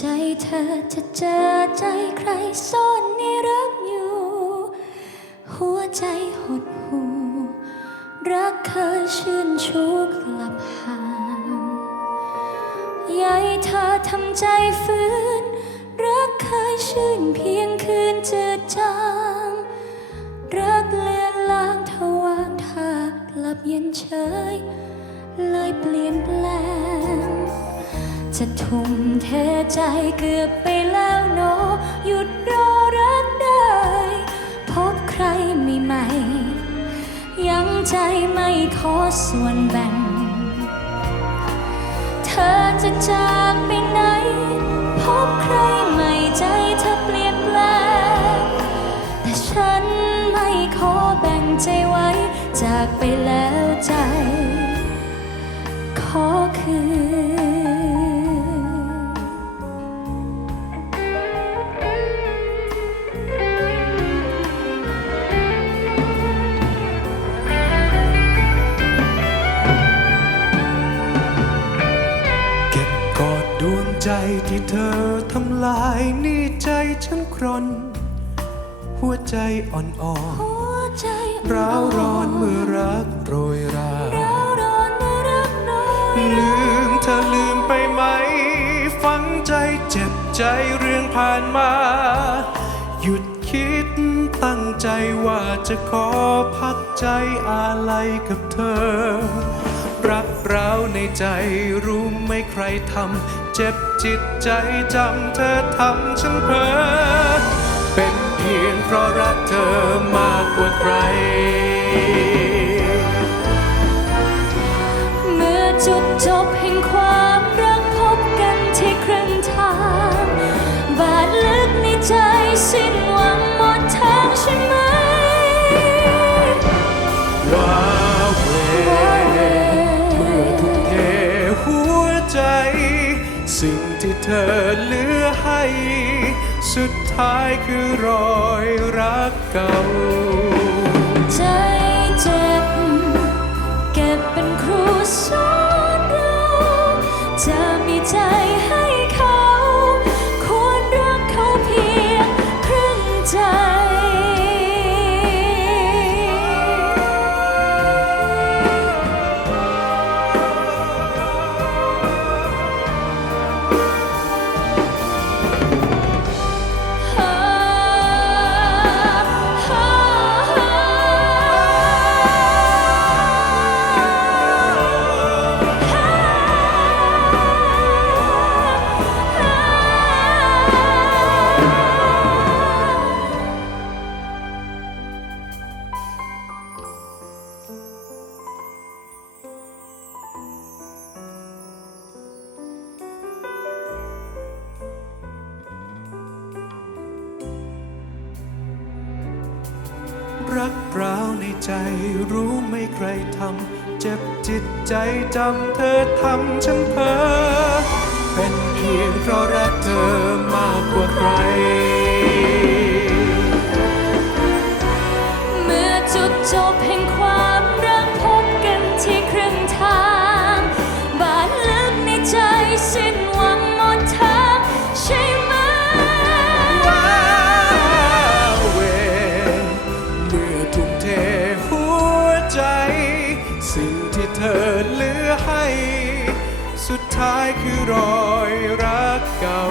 ใจเธอจะเจอใจใครซ่อนนิรักอยู่ หัวใจหดหูรักเคยชื่นชูกลับห่างยายเธอทำใจฟื้น รักเคยชื่นเพียงคืนจืดจางรักเลือนลางทวางทากลับเย็นเฉย เลยเปลี่ยนแปลง จะทุ่มเทใจเกือบไปแล้วเนอหยุดรอรักได้ พบใครใหม่ ยังใจไม่ขอส่วนแบ่ง เธอจะจากไปไหน พบใครใหม่ใจเธอเปลี่ยนแปลงแต่ฉันไม่ขอแบ่งใจไว้ จากไปแล้วใจ ขอคืน ใจที่เธอทำลายนี่ใจฉันครน หัวใจอ่อนหัวใจๆร้าวร้อนเมื่อรักโรยราร้าวร้อนเมื่อรักน้อยลืมเธอลืมไปไหม ฝังใจเจ็บใจเรื่องผ่านมา หยุดคิดตั้งใจว่าจะขอพักใจอาลัยกับเธอ รักเราวในใจรู้ไม่ใครทำ เจ็บจิตใจจำเธอทำฉันเพ้อเป็นเพียงเพราะรักเธอมากกว่าใคร เมื่อจุดจบแห่งความรักพบกันที่ครึ่งทาง บาดลึกในใจสิ้นหวังหมดทางใช่ไหมว้ สิ่งที่เธอเหลือให้ สุดท้ายคือรอยรักเก่า ใจเจ็บ เก็บเป็นครูสอน รักร้าวในใจ รู้ไม่ใครทำ เจ็บจิตใจจำเธอทำฉันเพ้อ เธอเหลือให้ สุดท้ายคือรอยรักเก่า